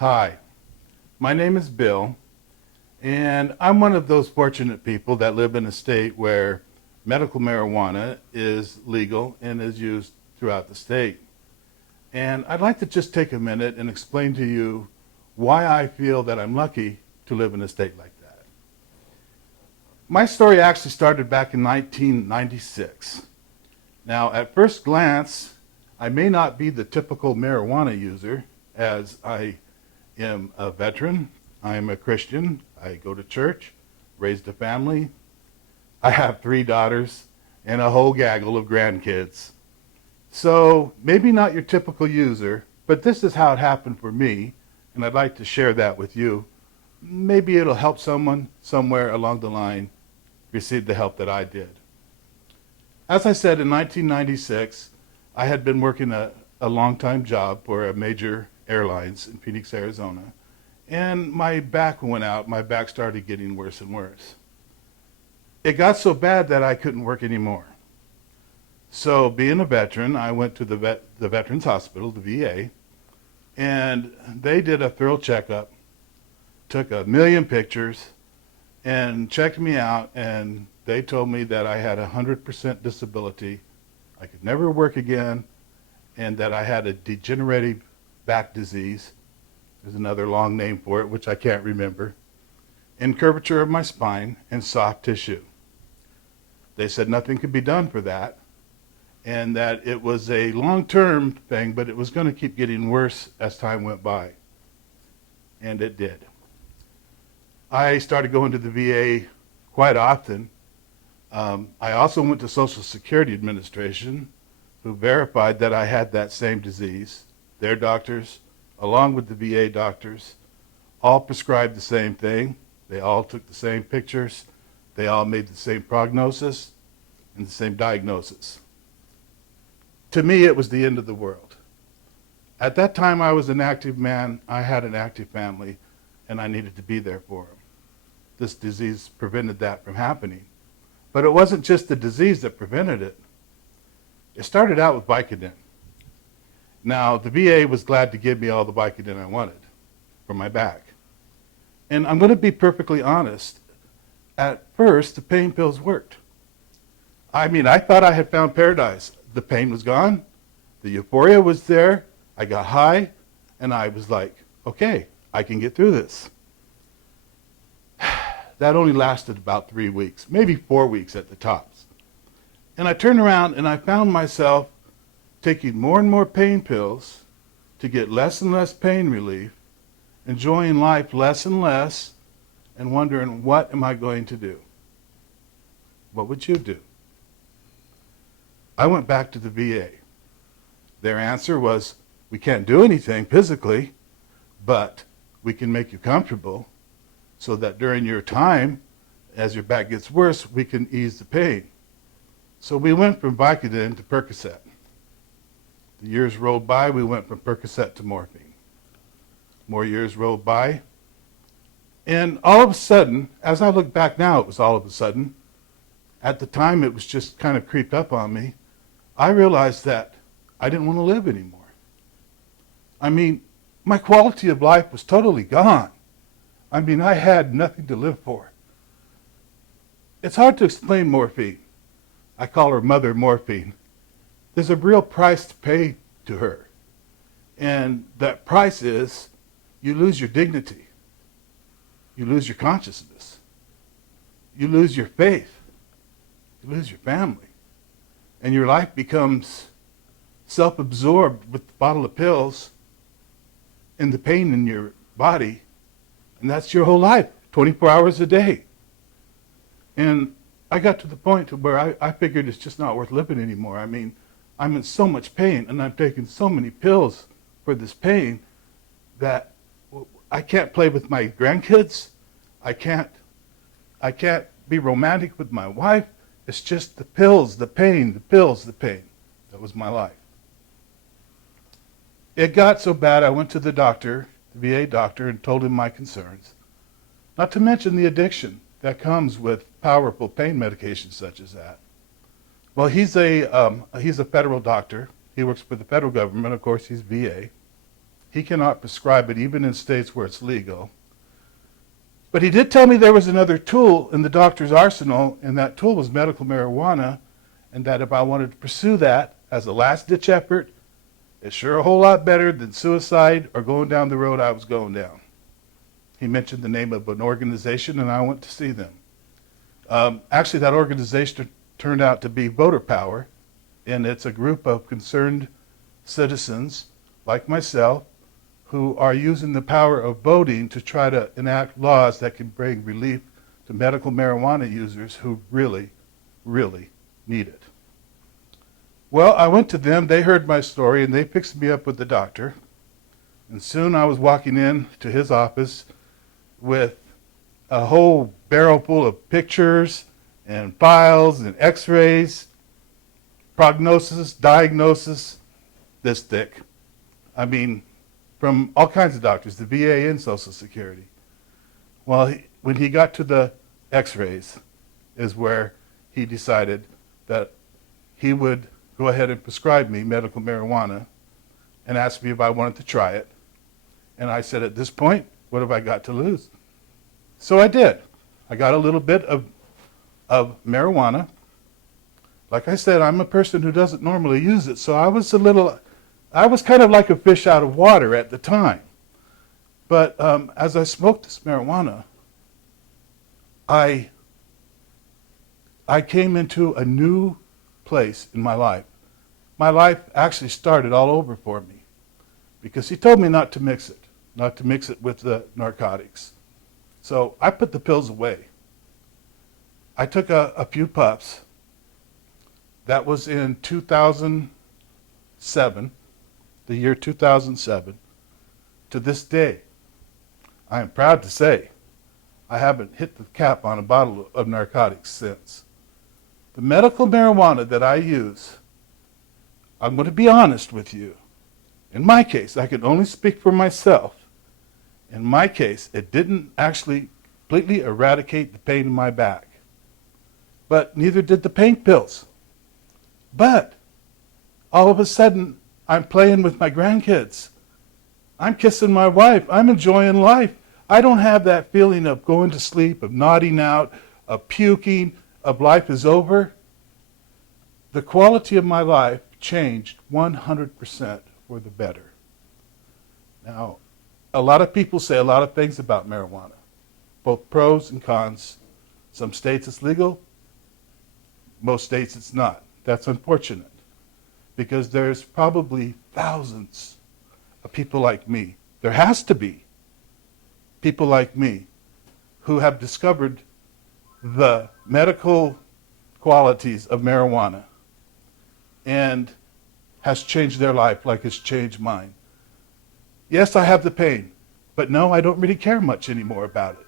Hi, my name is Bill, and I'm one of those fortunate people that live in a state where medical marijuana is legal and is used throughout the state. And I'd like to just take a minute and explain to you why I feel that I'm lucky to live in a state like that. My story actually started back in 1996. Now, at first glance, I may not be the typical marijuana user, as I am a veteran, I am a Christian, I go to church, raised a family, I have 3 daughters, and a whole gaggle of grandkids. So maybe not your typical user, but this is how it happened for me, and I'd like to share that with you. Maybe it'll help someone somewhere along the line receive the help that I did. As I said, in 1996, I had been working a long-time job for a major airlines in Phoenix, Arizona, and my back went out. My back started getting worse and worse. It got so bad that I couldn't work anymore. So being a veteran, I went to the Veterans Hospital, the VA, and they did a thorough checkup, took a million pictures, and checked me out, and they told me that I had 100% disability, I could never work again, and that I had a degenerative back disease. There's another long name for it, which I can't remember, and curvature of my spine and soft tissue. They said nothing could be done for that, and that it was a long-term thing, but it was going to keep getting worse as time went by. And it did. I started going to the VA quite often. I also went to Social Security Administration, who verified that I had that same disease. Their doctors, along with the VA doctors, all prescribed the same thing. They all took the same pictures. They all made the same prognosis and the same diagnosis. To me, it was the end of the world. At that time, I was an active man. I had an active family, and I needed to be there for them. This disease prevented that from happening. But it wasn't just the disease that prevented it. It started out with Vicodin. Now, the VA was glad to give me all the Vicodin I wanted for my back. And I'm going to be perfectly honest. At first, the pain pills worked. I mean, I thought I had found paradise. The pain was gone. The euphoria was there. I got high, and I was like, okay, I can get through this. That only lasted about 3 weeks, maybe 4 weeks at the tops. And I turned around and I found myself taking more and more pain pills to get less and less pain relief, enjoying life less and less, and wondering, what am I going to do? What would you do? I went back to the VA. Their answer was, we can't do anything physically, but we can make you comfortable so that during your time, as your back gets worse, we can ease the pain. So we went from Vicodin to Percocet. The years rolled by, we went from Percocet to morphine. More years rolled by, and all of a sudden, as I look back now, it was all of a sudden. At the time, it was just kind of creeped up on me. I realized that I didn't want to live anymore. I mean, my quality of life was totally gone. I mean, I had nothing to live for. It's hard to explain morphine. I call her Mother Morphine. There's a real price to pay to her. And that price is you lose your dignity. You lose your consciousness. You lose your faith. You lose your family. And your life becomes self-absorbed with the bottle of pills and the pain in your body. And that's your whole life, 24 hours a day. And I got to the point where I figured it's just not worth living anymore. I mean, I'm in so much pain, and I'm taking so many pills for this pain that I can't play with my grandkids. I can't be romantic with my wife. It's just the pills, the pain, the pills, the pain. That was my life. It got so bad I went to the doctor, the VA doctor, and told him my concerns. Not to mention the addiction that comes with powerful pain medications such as that. Well, he's a federal doctor. He works for the federal government. Of course, he's VA. He cannot prescribe it even in states where it's legal. But he did tell me there was another tool in the doctor's arsenal, and that tool was medical marijuana, and that if I wanted to pursue that as a last-ditch effort, it's sure a whole lot better than suicide or going down the road I was going down. He mentioned the name of an organization, and I went to see them. Actually, that organization turned out to be Voter Power, and it's a group of concerned citizens like myself who are using the power of voting to try to enact laws that can bring relief to medical marijuana users who really, really need it. Well, I went to them, they heard my story, and they fixed me up with the doctor. And soon I was walking in to his office with a whole barrel full of pictures and files and x-rays, prognosis, diagnosis, this thick. I mean, from all kinds of doctors, the VA and Social Security. Well, when he got to the x-rays is where he decided that he would go ahead and prescribe me medical marijuana and asked me if I wanted to try it. And I said, at this point, what have I got to lose? So I did. I got a little bit of marijuana. Like I said, I'm a person who doesn't normally use it, so I was kind of like a fish out of water at the time. But as I smoked this marijuana, I came into a new place in my life. My life actually started all over for me because he told me not to mix it with the narcotics. So I put the pills away. I took a few puffs. That was in 2007, the year 2007. To this day, I am proud to say I haven't hit the cap on a bottle of narcotics since. The medical marijuana that I use, I'm going to be honest with you. In my case, I can only speak for myself. In my case, it didn't actually completely eradicate the pain in my back. But neither did the pain pills. But all of a sudden, I'm playing with my grandkids. I'm kissing my wife. I'm enjoying life. I don't have that feeling of going to sleep, of nodding out, of puking, of life is over. The quality of my life changed 100% for the better. Now, a lot of people say a lot of things about marijuana, both pros and cons. Some states it's legal, most states it's not. That's unfortunate because there's probably thousands of people like me. There has to be people like me who have discovered the medical qualities of marijuana and has changed their life like it's changed mine. Yes, I have the pain, but no, I don't really care much anymore about it.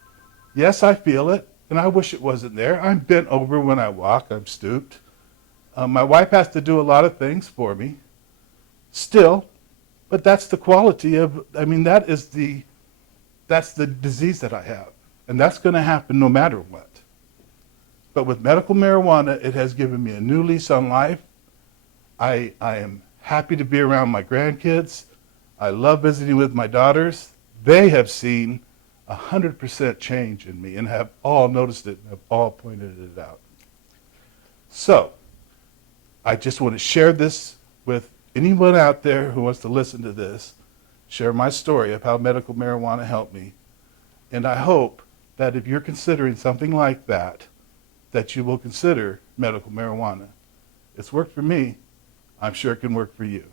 Yes, I feel it, and I wish it wasn't there. I'm bent over when I walk. I'm stooped. My wife has to do a lot of things for me still, but that's the quality of, that's the disease that I have, and that's going to happen no matter what. But with medical marijuana, it has given me a new lease on life. I am happy to be around my grandkids. I love visiting with my daughters. They have seen 100% change in me and have all noticed it and have all pointed it out. So, I just want to share this with anyone out there who wants to listen to this, share my story of how medical marijuana helped me. And I hope that if you're considering something like that, that you will consider medical marijuana. It's worked for me. I'm sure it can work for you.